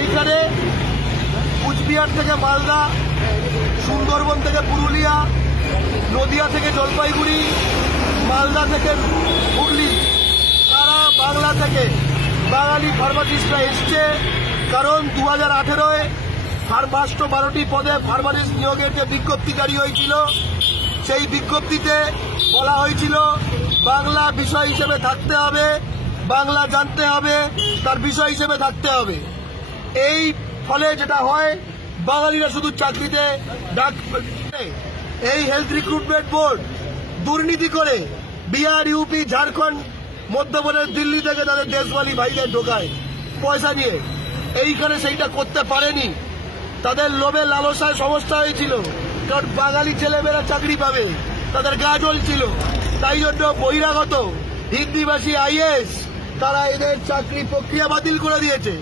এইখানে কুচবিহার থেকে মালদা, সুন্দরবন থেকে পুরুলিয়া, নদিয়া থেকে জলপাইগুড়ি, মালদা থেকে হুগলি, সারা বাংলা থেকে বাঙালি ফার্মাসিস্টরা এসছে। কারণ 2018-এ 512টি পদে ফার্মাসিস্ট নিয়োগের যে বিজ্ঞপ্তি জারি হয়েছিল, সেই বিজ্ঞপ্তিতে বলা হয়েছিল বাংলা বিষয় হিসেবে থাকতে হবে, বাংলা জানতে হবে, তার বিষয় হিসেবে থাকতে হবে। এই ফলে যেটা হয়, বাঙালিরা শুধু চাকরিতে ডাক। এই হেলথ রিক্রুটমেন্ট বোর্ড দুর্নীতি করে বিহার, ইউপি, ঝাড়খণ্ড, মধ্যপ্রদেশ, দিল্লি থেকে তাদের দেশওয়ালি ভাইদের ঢোকায় পয়সা নিয়ে। এইখানে সেইটা করতে পারেনি, তাদের লোভে লালসায় সমস্যা হয়েছিল। কারণ বাঙালি ছেলেমেয়েরা চাকরি পাবে, তাদের গা জ্বলছিল। তাই জন্য বহিরাগত হিন্দিভাষী আইএস তারা এদের চাকরি প্রক্রিয়া বাতিল করে দিয়েছে।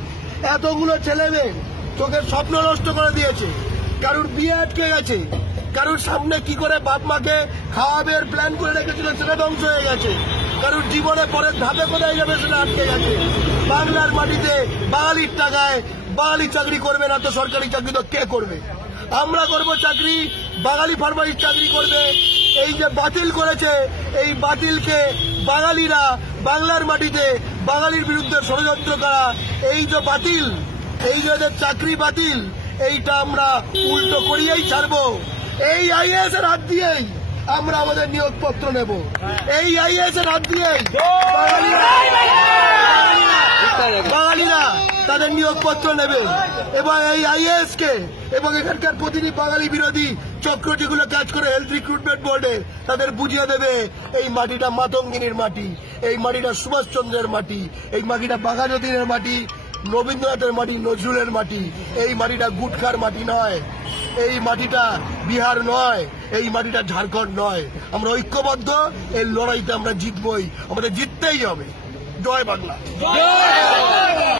এতগুলো ছেলেমেয়ে চোখের স্বপ্ন নষ্ট করে দিয়েছে। কারুর বিয়ে আটকে গেছে, কারুর সামনে কি করে বাপ মাকে খাওয়াবে প্ল্যান করে রেখেছিল সেটা ধ্বংস হয়ে গেছে। কারুর জীবনে পরের ধাপে কোথায় যাবে সেটা আটকে গেছে। বাংলার মাটিতে বাঙালির টাকায় বাঙালি চাকরি করবে না তো সরকারি চাকরি তো কে করবে? আমরা করব চাকরি, বাঙালি ফার্মাসিস্ট চাকরি করবে। এই যে বাতিল করেছে, এই বাতিলকে বাঙালিরা বাংলার মাটিতে বাঙালির বিরুদ্ধে ষড়যন্ত্র করা, এই যে বাতিল, এই যে এদের চাকরি বাতিল, এইটা আমরা উল্টো করিয়েই ছাড়বো। এই আইএস এর হাত দিয়েই আমরা আমাদের নিয়োগপত্র নেব। এই আইএস এর হাত দিয়েই বাঙালিরা তাদের নিয়োগপত্র নেবে। এবং এই আইএস কে এবং এখানকার প্রতিটি বাঙালি বিরোধী চক্র যেগুলো কাজ করে হেলথ রিক্রুটমেন্ট বোর্ডে, তাদের বুঝিয়ে দেবে এই মাটিটা মাতঙ্গিনীর মাটি, এই মাটিটা সুভাষচন্দ্রের মাটি, এই মাটিটা বাঘাযতীনের মাটি, রবীন্দ্রনাথের মাটি, নজরুলের মাটি। এই মাটিটা গুটখার মাটি নয়, এই মাটিটা বিহার নয়, এই মাটিটা ঝাড়খণ্ড নয়। আমরা ঐক্যবদ্ধ, এই লড়াইতে আমরা জিতবই, আমাদের জিততেই হবে। জয় বাংলা।